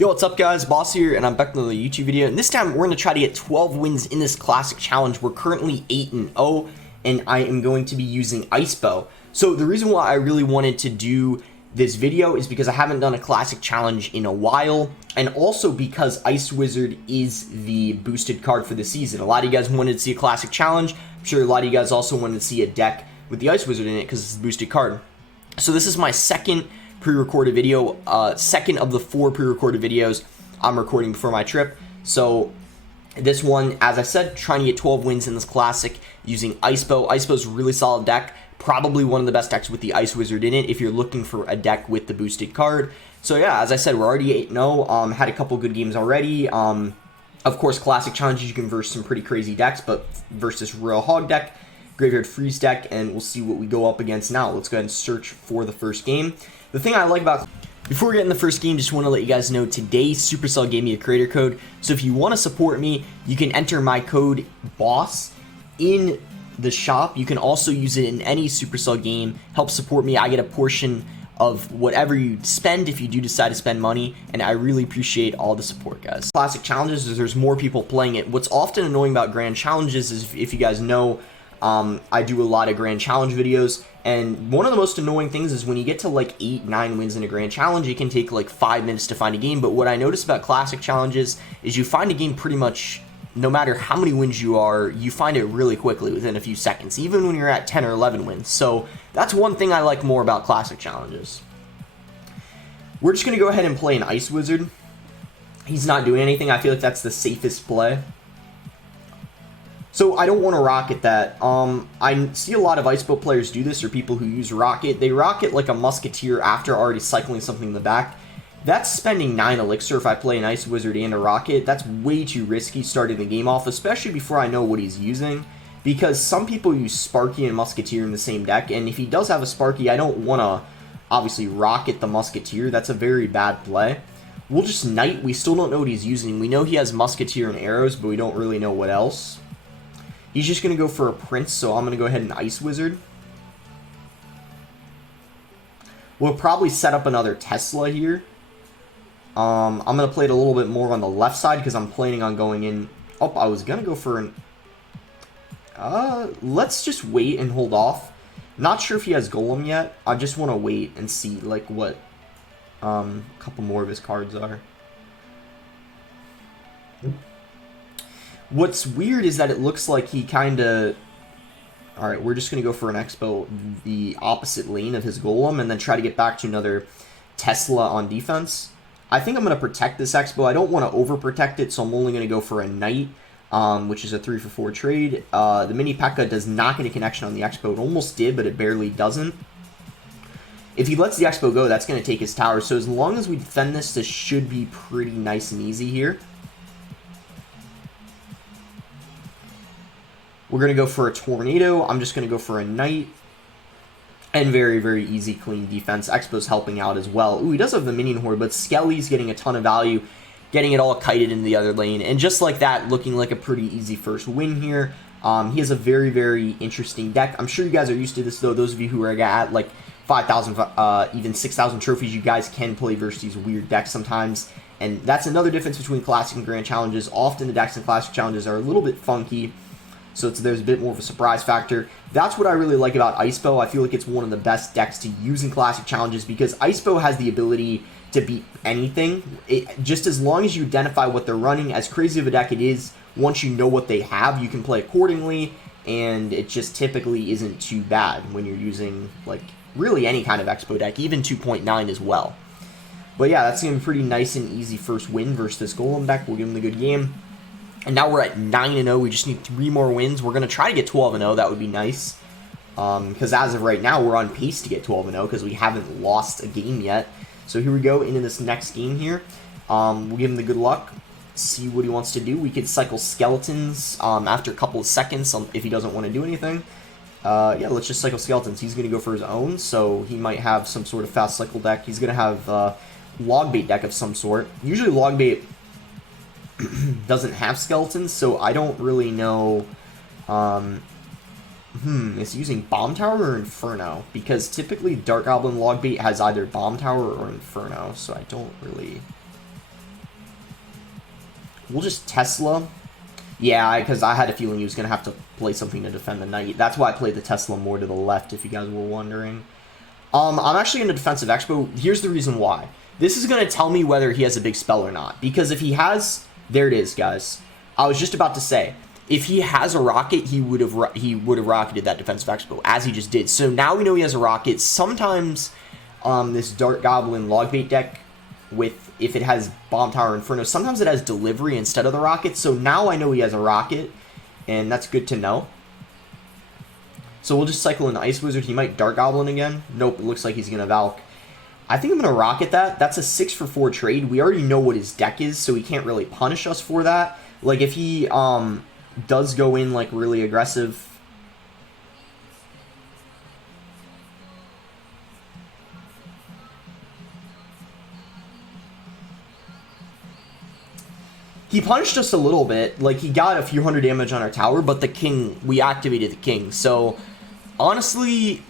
Yo, what's up guys, Boss here, and I'm back with another YouTube video, and this time we're going to try to get 12 wins in this classic challenge. We're currently 8-0, and I am going to be using Ice Bow. So the reason why I really wanted to do this video is because I haven't done a classic challenge in a while, and also because Ice Wizard is the boosted card for the season. A lot of you guys wanted to see a classic challenge. I'm sure a lot of you guys also wanted to see a deck with the Ice Wizard in it because it's a boosted card. So this is my second pre-recorded video, second of the 4 pre-recorded videos I'm recording before my trip. So this one, as I said, trying to get 12 wins in this classic using Ice Bow. Ice Bow's a really solid deck, probably one of the best decks with the Ice Wizard in it if you're looking for a deck with the boosted card. So yeah, as I said, we're already 8-0, had a couple good games already. Of course, classic challenges you can verse some pretty crazy decks, but versus Royal Hog deck, Graveyard Freeze deck, and we'll see what we go up against now. Let's go ahead and search for the first game. The thing I like about, before we get in the first game, just want to let you guys know today Supercell gave me a creator code. So if you want to support me, you can enter my code BOSS in the shop. You can also use it in any Supercell game. Help support me. I get a portion of whatever you spend if you do decide to spend money, and I really appreciate all the support, guys. Classic challenges is there's more people playing it. What's often annoying about grand challenges is, if you guys know, I do a lot of grand challenge videos, and one of the most annoying things is when you get to like 8-9 wins in a grand challenge, it can take like 5 minutes to find a game. But what I notice about classic challenges is you find a game pretty much no matter how many wins you are, you find it really quickly within a few seconds, even when you're at 10 or 11 wins. So that's one thing I like more about classic challenges. We're just going to go ahead and play an Ice Wizard. He's not doing anything. I feel like that's the safest play. So I don't want to rocket that. I see a lot of Ice Bow players do this, or people who use rocket. They rocket like a musketeer after already cycling something in the back. That's spending 9 elixir if I play an Ice Wizard and a rocket. That's way too risky starting the game off, especially before I know what he's using. Because some people use Sparky and Musketeer in the same deck, and if he does have a Sparky, I don't want to obviously rocket the Musketeer. That's a very bad play. We'll just Knight. We still don't know what he's using. We know he has Musketeer and arrows, but we don't really know what else. He's just going to go for a Prince, so I'm going to go ahead and Ice Wizard. We'll probably set up another Tesla here. I'm going to play it a little bit more on the left side because I'm planning on going in. Oh, I was going to go for an... let's just wait and hold off. Not sure if he has Golem yet. I just want to wait and see like what a couple more of his cards are. What's weird is that it looks like he kind of... Alright, we're just going to go for an Expo the opposite lane of his Golem and then try to get back to another Tesla on defense. I think I'm going to protect this Expo. I don't want to overprotect it, so I'm only going to go for a Knight, which is a 3-for-4 trade. The Mini P.E.K.K.A. does not get a connection on the Expo. It almost did, but it barely doesn't. If he lets the Expo go, that's going to take his tower. So as long as we defend this, this should be pretty nice and easy here. We're going to go for a Tornado. I'm just going to go for a Knight. And very, very easy, clean defense. Expo's helping out as well. Ooh, he does have the Minion Horde, but Skelly's getting a ton of value, getting it all kited in the other lane. And just like that, looking like a pretty easy first win here. He has a very, very interesting deck. I'm sure you guys are used to this, though. Those of you who are at like 5,000, even 6,000 trophies, you guys can play versus these weird decks sometimes. And that's another difference between Classic and Grand Challenges. Often the decks in Classic Challenges are a little bit funky. So there's a bit more of a surprise factor. That's what I really like about Ice Bow. I feel like it's one of the best decks to use in Classic Challenges because Ice Bow has the ability to beat anything. Just as long as you identify what they're running, as crazy of a deck it is, once you know what they have, you can play accordingly, and it just typically isn't too bad when you're using like really any kind of Expo deck, even 2.9 as well. But yeah, that's going to be pretty nice and easy first win versus this Golem deck. We'll give him the good game. And now we're at 9-0. We just need 3 more wins. We're going to try to get 12-0. That would be nice. Because as of right now, we're on pace to get 12-0 because we haven't lost a game yet. So here we go into this next game here. We'll give him the good luck. See what he wants to do. We could cycle Skeletons after a couple of seconds if he doesn't want to do anything. Yeah, let's just cycle Skeletons. He's going to go for his own, so he might have some sort of fast cycle deck. He's going to have Logbait deck of some sort. Usually Logbait doesn't have Skeletons, so I don't really know. Is using Bomb Tower or Inferno? Because typically Dark Goblin Logbait has either Bomb Tower or Inferno, so I don't really We'll just Tesla. Yeah, because I had a feeling he was going to have to play something to defend the knight. That's why I played the Tesla more to the left, if you guys were wondering. I'm actually in a defensive expo. Here's the reason why. This is going to tell me whether he has a big spell or not. Because if he has... There it is, guys. I was just about to say, if he has a rocket, he would have rocketed that defensive expo, as he just did. So now we know he has a rocket. Sometimes this Dart Goblin Logbait deck, if it has Bomb Tower Inferno, sometimes it has delivery instead of the rocket. So now I know he has a rocket, and that's good to know. So we'll just cycle an Ice Wizard. He might Dart Goblin again. Nope, it looks like he's going to Valk. I think I'm going to rocket that. That's a 6-for-4 trade. We already know what his deck is, so he can't really punish us for that. Like, if he does go in, like, really aggressive... He punished us a little bit. Like, he got a few hundred damage on our tower, but the king... We activated the king. So, honestly,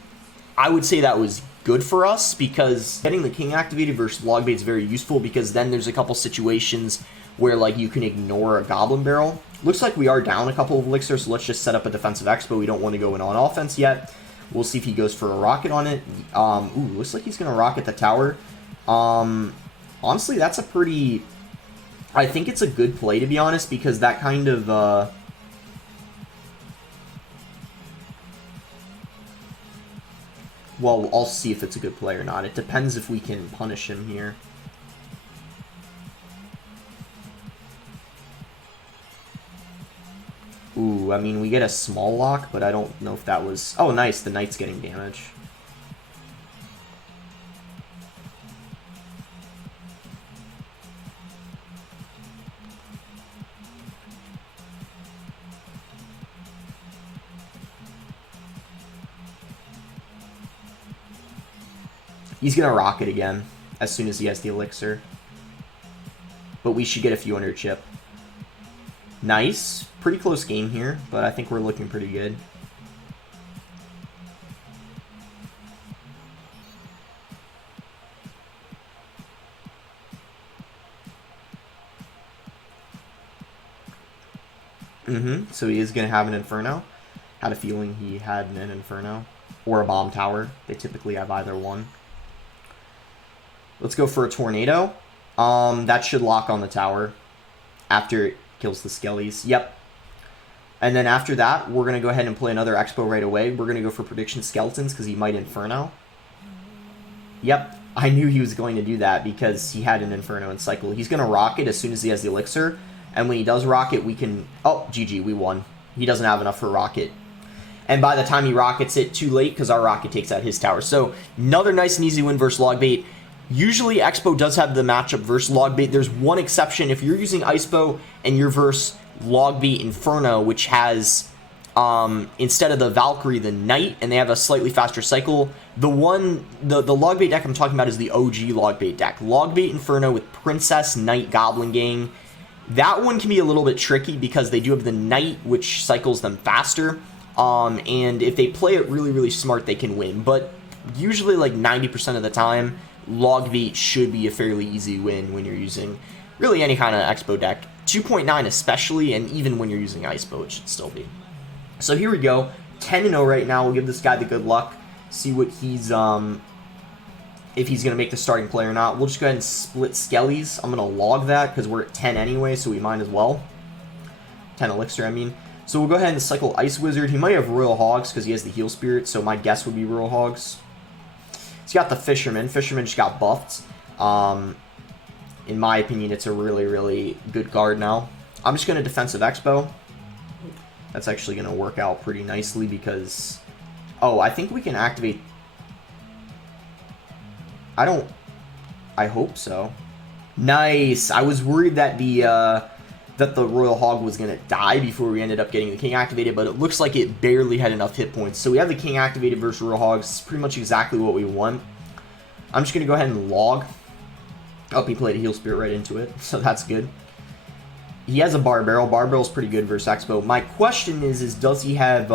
I would say that was good for us, because getting the king activated versus Logbait is very useful, because then there's a couple situations where, like, you can ignore a Goblin Barrel. Looks like we are down a couple of elixirs, so let's just set up a defensive expo. We don't want to go in on offense yet. We'll see if he goes for a rocket on it. Ooh, looks like he's going to rocket the tower. Honestly, that's a pretty... I think it's a good play, to be honest, because that kind of... Well, I'll see if it's a good play or not. It depends if we can punish him here. Ooh, I mean, we get a small lock, but I don't know if that was... Oh, nice. The knight's getting damage. He's going to rocket again as soon as he has the elixir. But we should get a few under chip. Nice. Pretty close game here, but I think we're looking pretty good. So he is going to have an Inferno. Had a feeling he had an Inferno. Or a Bomb Tower. They typically have either one. Let's go for a Tornado. That should lock on the tower after it kills the Skellies. Yep. And then after that, we're going to go ahead and play another Expo right away. We're going to go for Prediction Skeletons because he might Inferno. Yep. I knew he was going to do that because he had an Inferno in cycle. He's going to rocket as soon as he has the Elixir. And when he does rocket, we can... Oh, GG, we won. He doesn't have enough for rocket. And by the time he rockets it, too late because our rocket takes out his tower. So another nice and easy win versus Logbait. Usually Expo does have the matchup versus Logbait. There's one exception. If you're using Icepo and you're versus Logbait Inferno, which has, instead of the Valkyrie, the Knight, and they have a slightly faster cycle, the Logbait deck I'm talking about is the OG Logbait deck. Logbait Inferno with Princess, Knight, Goblin Gang. That one can be a little bit tricky because they do have the Knight, which cycles them faster. And if they play it really, really smart, they can win. But usually like 90% of the time, Logbait should be a fairly easy win when you're using really any kind of Expo deck. 2.9 especially, and even when you're using Icepo, it should still be. So here we go, 10-0 right now. We'll give this guy the good luck, see what he's, if he's going to make the starting play or not. We'll just go ahead and split Skellies. I'm going to log that because we're at 10 anyway, so we might as well. 10 Elixir, I mean. So we'll go ahead and cycle Ice Wizard. He might have Royal Hogs because he has the Heal Spirit, so my guess would be Royal Hogs. He's got the Fisherman. Fisherman just got buffed. In my opinion, it's a really, really good card now. I'm just going to Defensive Expo. That's actually going to work out pretty nicely because... Oh, I think we can activate... I hope so. Nice! I was worried that the Royal Hog was going to die before we ended up getting the King activated, but it looks like it barely had enough hit points. So we have the King activated versus Royal Hogs. It's pretty much exactly what we want. I'm just going to go ahead and log. Oh, he played a Heal Spirit right into it, so that's good. He has a Bar Barrel. Bar Barrel's pretty good versus Expo. My question is does he have...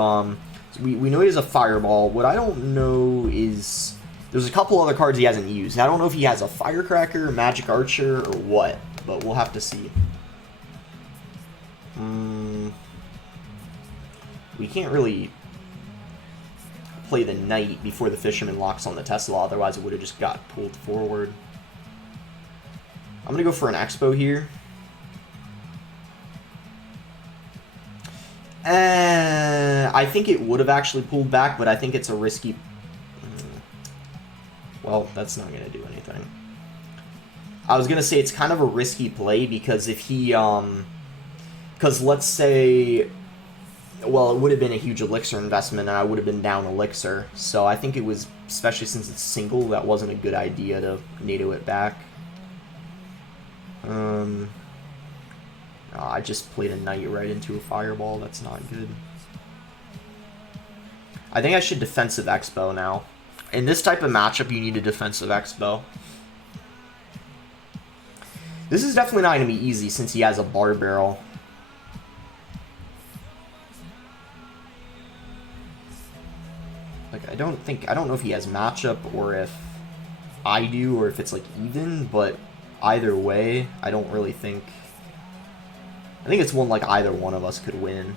we know he has a Fireball. What I don't know is... There's a couple other cards he hasn't used. I don't know if he has a Firecracker, Magic Archer, or what, but we'll have to see. We can't really play the knight before the fisherman locks on the Tesla, otherwise it would have just got pulled forward. I'm going to go for an expo here. I think it would have actually pulled back, but I think it's a risky... Well, that's not going to do anything. I was going to say it's kind of a risky play because if he... Because let's say... Well, it would have been a huge elixir investment, and I would have been down elixir. So I think it was, especially since it's single, that wasn't a good idea to nado it back. Oh, I just played a knight right into a fireball. That's not good. I think I should defensive expo now. In this type of matchup, you need a defensive expo. This is definitely not going to be easy since he has a bar barrel. Like, I don't know if he has matchup or if I do or if it's like even, but either way, I don't really think... I think it's one like either one of us could win.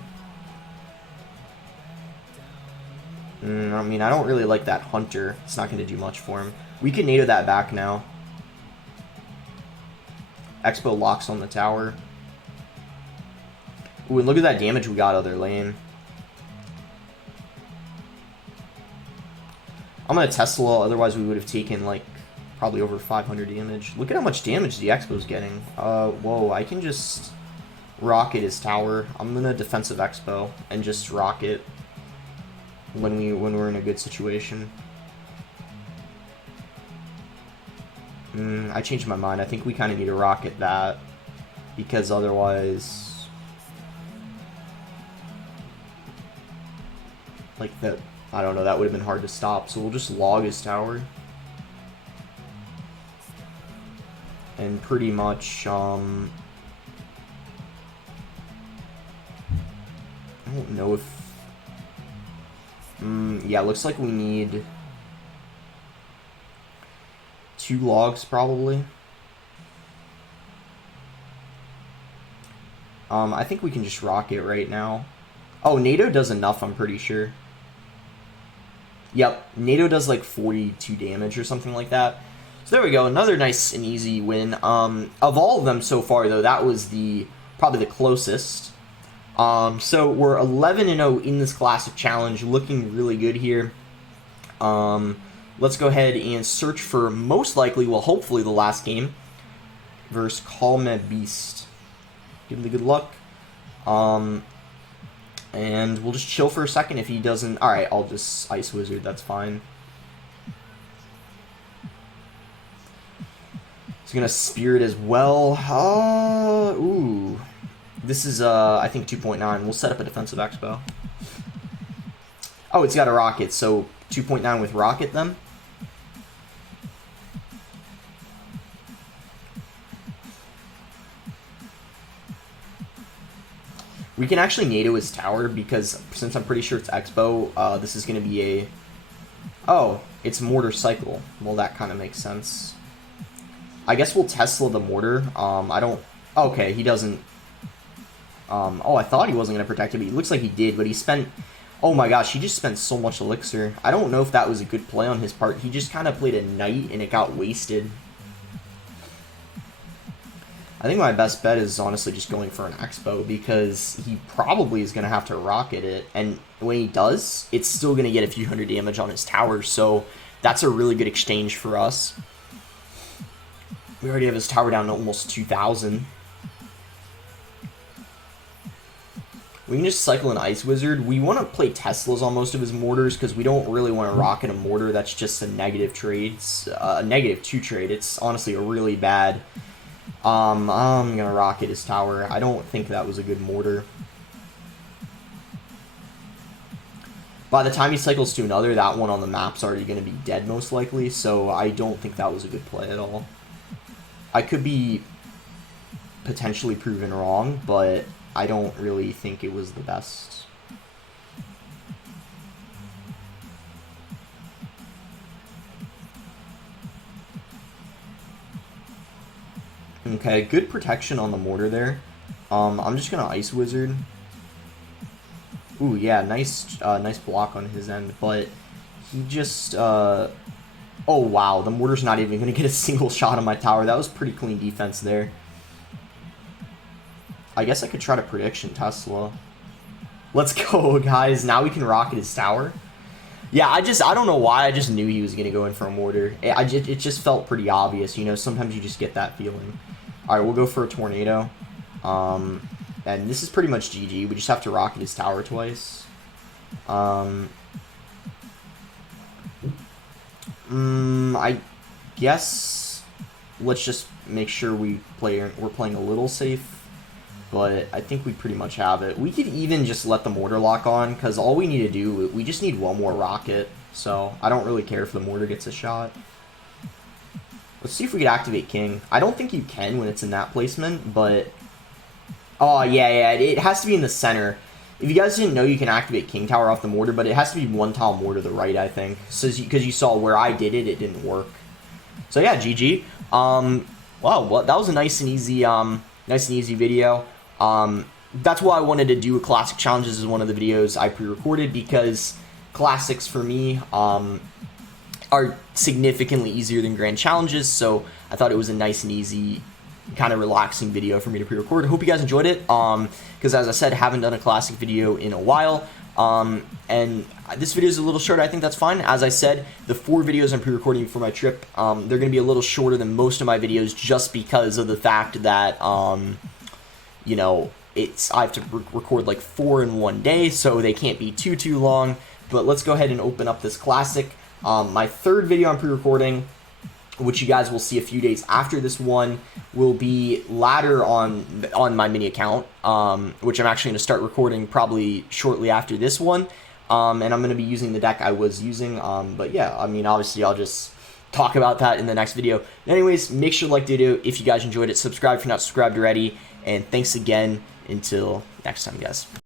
I mean, I don't really like that hunter. It's not going to do much for him. We can nado that back now. Expo locks on the tower. Ooh, and look at that damage we got other lane. I'm going to Tesla, otherwise we would have taken like probably over 500 damage. Look at how much damage the Expo's getting. Whoa, I can just rocket his tower. I'm going to defensive Expo and just rocket when we're in a good situation. I changed my mind. I think we kind of need to rocket that because otherwise, like that, I don't know, that would have been hard to stop. So we'll just log his tower. And pretty much, I don't know if, yeah, looks like we need 2 logs probably. I think we can just rocket right now. Oh, nado does enough, I'm pretty sure. Yep, nado does like 42 damage or something like that. So there we go, another nice and easy win. Of all of them so far, though, that was probably the closest. So we're 11-0 in this Classic Challenge, looking really good here. Let's go ahead and search for most likely, well, hopefully the last game versus Calm Beast. Give him the good luck. And we'll just chill for a second if he doesn't... Alright, I'll just Ice Wizard, that's fine. He's gonna Spirit as well. Ooh. This is, I think, 2.9. We'll set up a defensive Expo. Oh, it's got a rocket, so 2.9 with rocket, then? We can actually nado his tower because since I'm pretty sure it's Expo, this is going to be a... Oh, it's mortar cycle. Well, that kind of makes sense. I guess we'll Tesla the mortar. I don't... Okay, he doesn't... Oh, I thought he wasn't going to protect it, but it looks like he did, but he spent... Oh my gosh, he just spent so much elixir. I don't know if that was a good play on his part. He just kind of played a knight and it got wasted. I think my best bet is honestly just going for an Expo because he probably is going to have to rocket it. And when he does, it's still going to get a few hundred damage on his tower. So that's a really good exchange for us. We already have his tower down to almost 2,000. We can just cycle an Ice Wizard. We want to play Teslas on most of his mortars because we don't really want to rocket a mortar that's just a negative trade. A negative 2 trade. It's honestly a really bad... I'm gonna rocket his tower. I don't think that was a good mortar. By the time he cycles to another, that one on the map's already gonna be dead most likely, so I don't think that was a good play at all. I could be potentially proven wrong, but I don't really think it was the best. Okay, good protection on the mortar there. I'm just gonna Ice Wizard. Ooh, yeah, nice block on his end, but he just, oh wow, the mortar's not even gonna get a single shot on my tower. That was pretty clean defense there. I guess I could try to prediction Tesla. Let's go, guys. Now we can rocket his tower. Yeah, I don't know why. I just knew he was gonna go in for a mortar. It just felt pretty obvious, you know. Sometimes you just get that feeling. All right, we'll go for a tornado. And this is pretty much GG. We just have to rocket his tower twice. I guess let's just make sure we're playing a little safe. But I think we pretty much have it. We could even just let the mortar lock on, because all we need to do, we just need one more rocket. So I don't really care if the mortar gets a shot. Let's see if we could activate King. I don't think you can when it's in that placement, but... Oh, yeah, it has to be in the center. If you guys didn't know, you can activate King Tower off the mortar, but it has to be one tile more to the right, I think. So, because you saw where I did it, it didn't work. So yeah, GG. Wow, well, that was a nice and easy video. That's why I wanted to do a classic challenges as one of the videos I pre-recorded, because classics for me are significantly easier than grand challenges, so I thought it was a nice and easy kind of relaxing video for me to pre-record. I hope you guys enjoyed it, because as I said, I haven't done a classic video in a while, and this video is a little short. I think that's fine. As I said, the 4 videos I'm pre-recording for my trip, they're going to be a little shorter than most of my videos, just because of the fact that you know, I have to record like 4 in one day, so they can't be too long. But let's go ahead and open up this classic. My 3rd video I'm pre-recording, which you guys will see a few days after this one, will be ladder on my mini account, which I'm actually going to start recording probably shortly after this one. And I'm going to be using the deck I was using. But yeah, I mean, obviously I'll just talk about that in the next video. Anyways, make sure to like the video if you guys enjoyed it. Subscribe if you're not subscribed already. And thanks again. Until next time, guys.